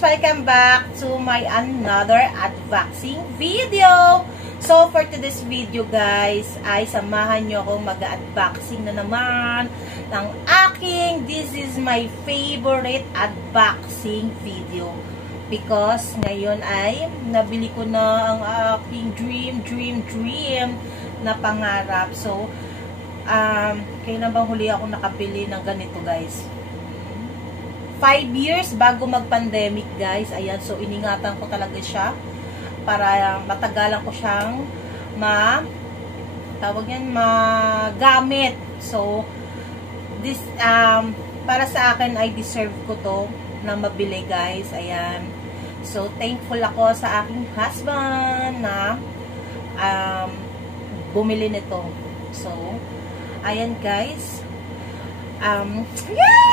Welcome back to my another unboxing video. So for today's video guys, ay samahan nyo akong mag-unboxing na naman ng aking, this is my favorite unboxing video. Because ngayon ay nabili ko na ang aking dream na pangarap. So, kailan bang huli ako nakabili ng ganito guys? 5 years bago mag-pandemic guys. Ayan, so iningatan ko talaga siya para matagalan ko siyang magamit. So, this, para sa akin ay deserve ko to na mabili guys. Ayan. So, thankful ako sa aking husband na bumili nito. So, ayan guys. Yeah!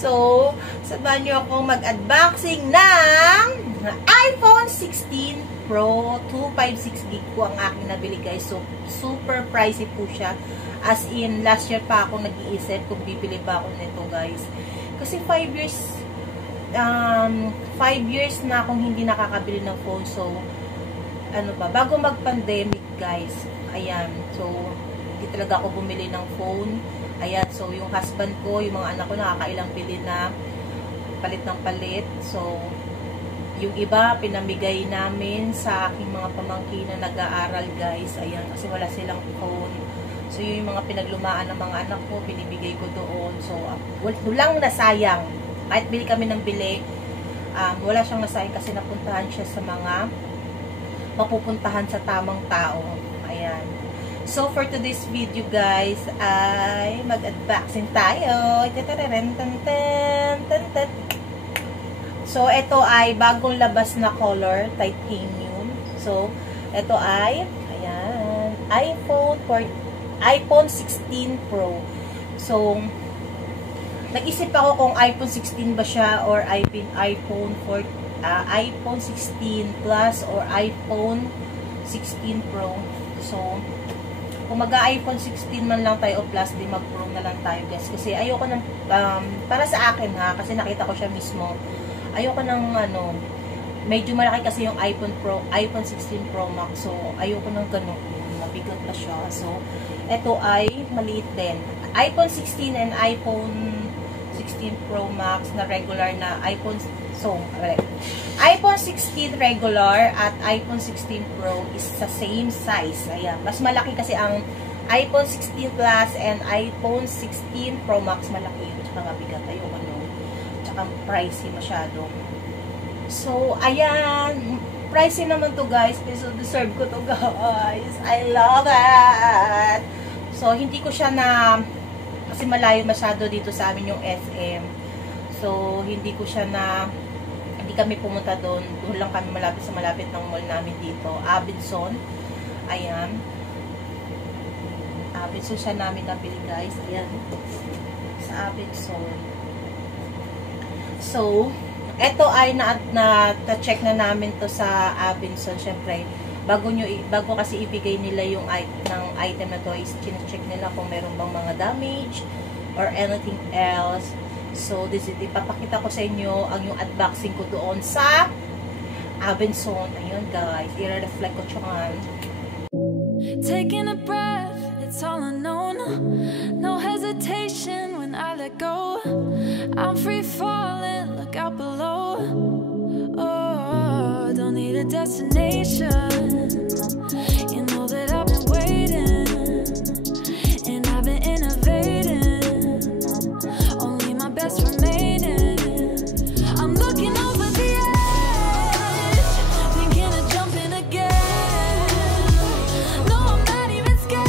So, sabahan nyo ako mag-unboxing ng iPhone 16 Pro 256GB po ang aking nabili guys. So, super pricey po siya. As in, last year pa ako nag-iisip kung bibili ba ako nito guys. Kasi 5 years na akong hindi nakakabili ng phone. So, ano ba, bago mag-pandemic guys. Ayan. So, hindi talaga ako bumili ng phone. Ayan, so yung husband ko, yung mga anak ko nakakailang bili na palit ng palit. So, yung iba pinamigay namin sa aking mga pamangkin na nag-aaral guys. Ayan, kasi wala silang phone. So, yung mga pinaglumaan ng mga anak ko, pinibigay ko doon. So, walang nasayang. Kahit bili kami ng bili, wala siyang nasayang kasi napuntahan siya sa mga mapupuntahan sa tamang tao. Ayan. So, for today's video, guys, ay mag-unboxing tayo. So, ito ay bagong labas na color, titanium. So, ito ay, ayan, iPhone 16 Pro. So, nag-isip ako kung iPhone 16 ba siya or iPhone 16 Plus or iPhone 16 Pro. So, kung mag-iPhone 16 man lang tayo o Plus, di mag-Pro na lang tayo guys. Kasi ayoko ng, para sa akin ha, kasi nakita ko siya mismo, ayoko ng medyo malaki kasi yung iPhone 16 Pro Max. So, ayoko ng ganun, mabigat pa siya. So, ito ay maliit din. iPhone 16 and iPhone 16 Pro Max na regular na iPhone, iPhone 16 regular at iPhone 16 Pro is sa same size. Ayan. Mas malaki kasi ang iPhone 16 Plus and iPhone 16 Pro Max malaki yun. Tsaka mabigat. Ayoko tsaka pricey masyado. So, ayan. Pricey naman to guys. So, deserve ko to guys. I love it. So, hindi ko siya kasi malayo masyado dito sa amin yung SM. So, hindi kami pumunta doon. Doon lang kami malapit ng mall namin dito. Abenson. Ayan. Abenson siya namin nabili guys. Ayan. Sa Abenson. So, eto ay na-check na namin to sa Abenson. Siyempre, bago kasi ibigay nila yung item na to, is check nila kung meron bang mga damage or anything else. So, ipapakita ko sa inyo ang yung unboxing ko doon sa Abenson. Ayun guys, i-reflect ko siya. Taking a breath, it's all unknown. No hesitation when I let go. I'm free falling, look out below. Oh, don't need a destination. You know that I've been waiting, and I've been innovating. Only my best remaining. I'm looking over the edge, thinking of jumping again. No, I'm not even scared.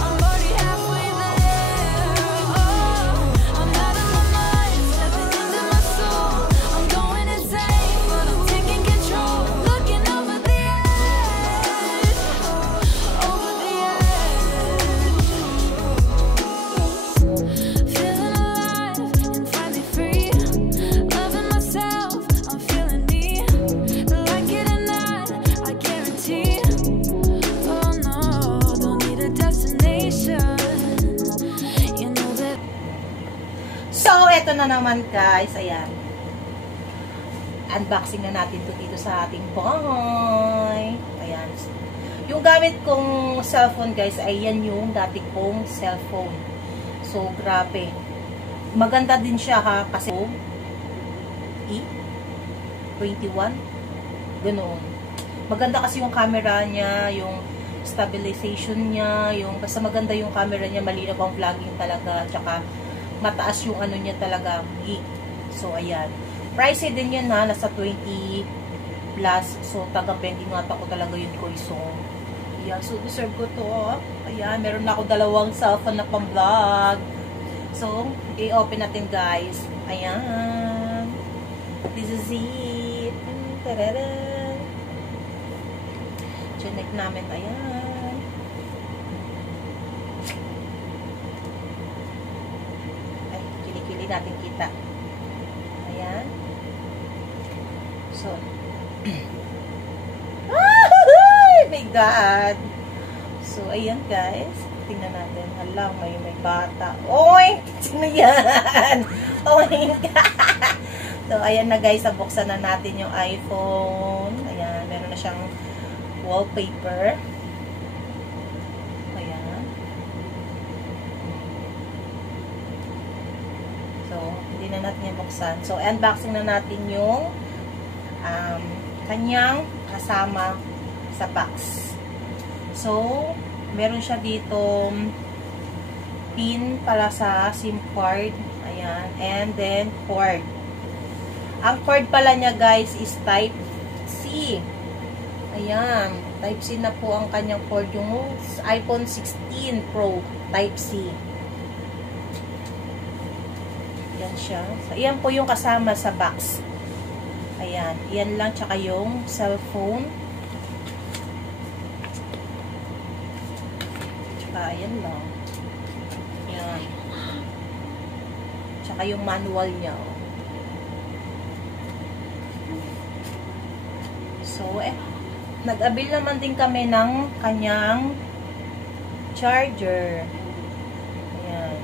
I'm already halfway there. Oh, I'm out of my mind, stepping into my soul. I'm going insane, but I'm taking control. Looking over So, eto na naman guys. Ayan. Unboxing na natin to dito sa ating bahay. Ayan. Yung gamit kong cellphone guys, ay yan yung dati kong cellphone. So, grabe. Maganda din siya ha, kasi E21 ganoon. Maganda kasi yung camera niya, yung stabilization niya, yung basta maganda yung camera niya, malinaw ang vlogging talaga, tsaka mataas yung ano niya talaga, gig. So, ayan. Pricey din yan ha, nasa 20 plus. So, taga-pending nga ko talaga yun ko. So, yeah, so deserve ko to. Ayan, meron na ako dalawang cellphone na pang-vlog. So, i-open natin guys. Ayan. This is it. Tararan. Chinek namin. Ayan. Ay, kilikili natin kita. Ayan. So, oh my God. So, ayan guys. Tingnan natin. Hala, may bata. Oy! Sino yan? Oh my God! So, ayan na guys. Buksan na natin yung iPhone. Ayan. Meron na siyang wallpaper. Ayan. So, hindi na natin yung buksan. So, unboxing na natin yung kanyang kasama sa box. So, meron siya dito pin para sa SIM card. Ayan. And then, cord. Ang cord pala niya guys is type C. Ayan. Type C na po ang kanyang cord. Yung iPhone 16 Pro type C. Ayan siya. So, ayan po yung kasama sa box. Ayan. Ayan lang. Tsaka yung cellphone. Ayan lang. Ayan. Tsaka yung manual niya. So, nag-avail naman din kami ng kanyang charger. Ayan.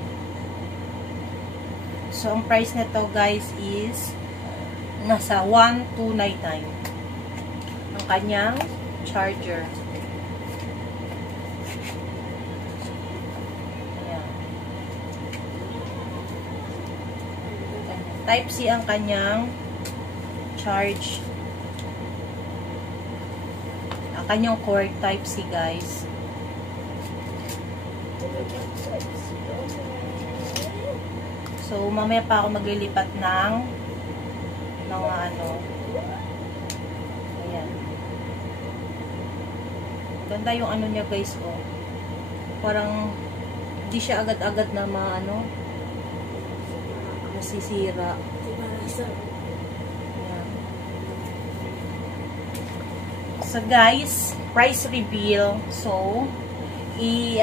So, ang price nito guys is nasa 1,299. Ang kanyang charger. Type C ang kanyang charge. Ang kanyang cord type C guys. So mamaya pa ako maglilipat ng mga ano. Ayan. Ganda yung ano niya guys oh. Parang hindi siya agad-agad na maano. Sisira. Ayan. So guys, price reveal. So,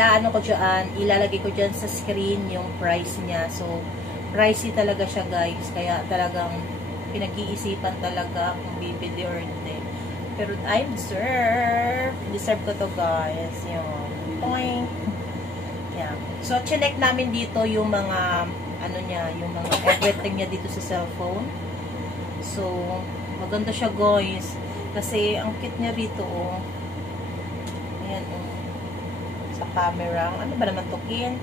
ano ko dyan, ilalagay ko dyan sa screen yung price niya. So, pricey talaga siya guys. Kaya talagang pinag-iisipan talaga kung bibili or hindi. Pero I deserve. Deserve ko to guys. Yung point. Yeah. So, chinek namin dito yung mga ano niya, yung mga everything niya dito sa cellphone. So, maganda siya guys. Kasi, ang cute niya rito, oh. Ayan, oh. Sa camera. Ano ba naman tukin?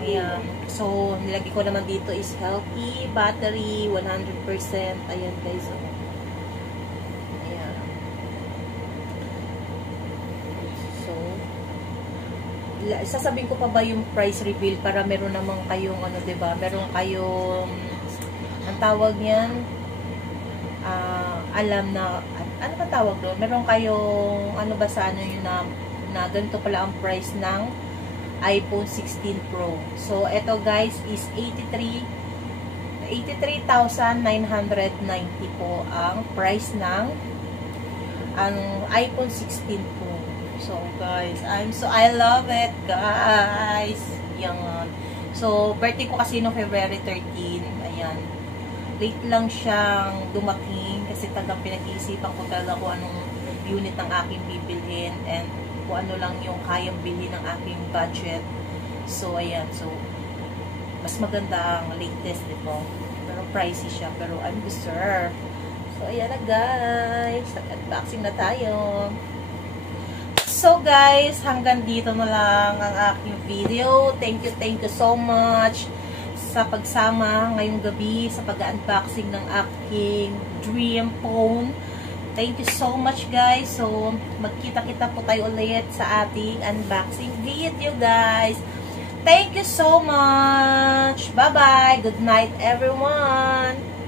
Ayan. So, nilagay ko naman dito is healthy, battery, 100%. Ayan guys, oh. Ayan. So, sasabihin ko pa ba yung price reveal para meron naman kayong ano, 'di ba? Meron kayong ang tawag niyan alam na ano ba tawag doon? Meron kayong ano ba sa ano yun na ganito pala ang price ng iPhone 16 Pro. So ito guys is 83,990 po ang price ng ang iPhone 16 Pro. So guys, I love it guys. Yan. So birthday ko kasi no February 13. Ayan. Late lang siyang dumating kasi tagang pinag-iisipan ko talaga kung anong unit ng aking bibilhin and kung ano lang yung kayang bilhin ng aking budget. So ayan. So mas maganda ang latest nito. Pero pricey siya, pero I'm deserve. So, ayan na guys. Unboxing na tayo. So guys, hanggang dito na lang ang aking video. Thank you so much sa pagsama ngayong gabi sa pag-unboxing ng aking dream phone. Thank you so much guys. So, magkita-kita po tayo ulit sa ating unboxing video guys. Thank you so much. Bye-bye. Good night everyone.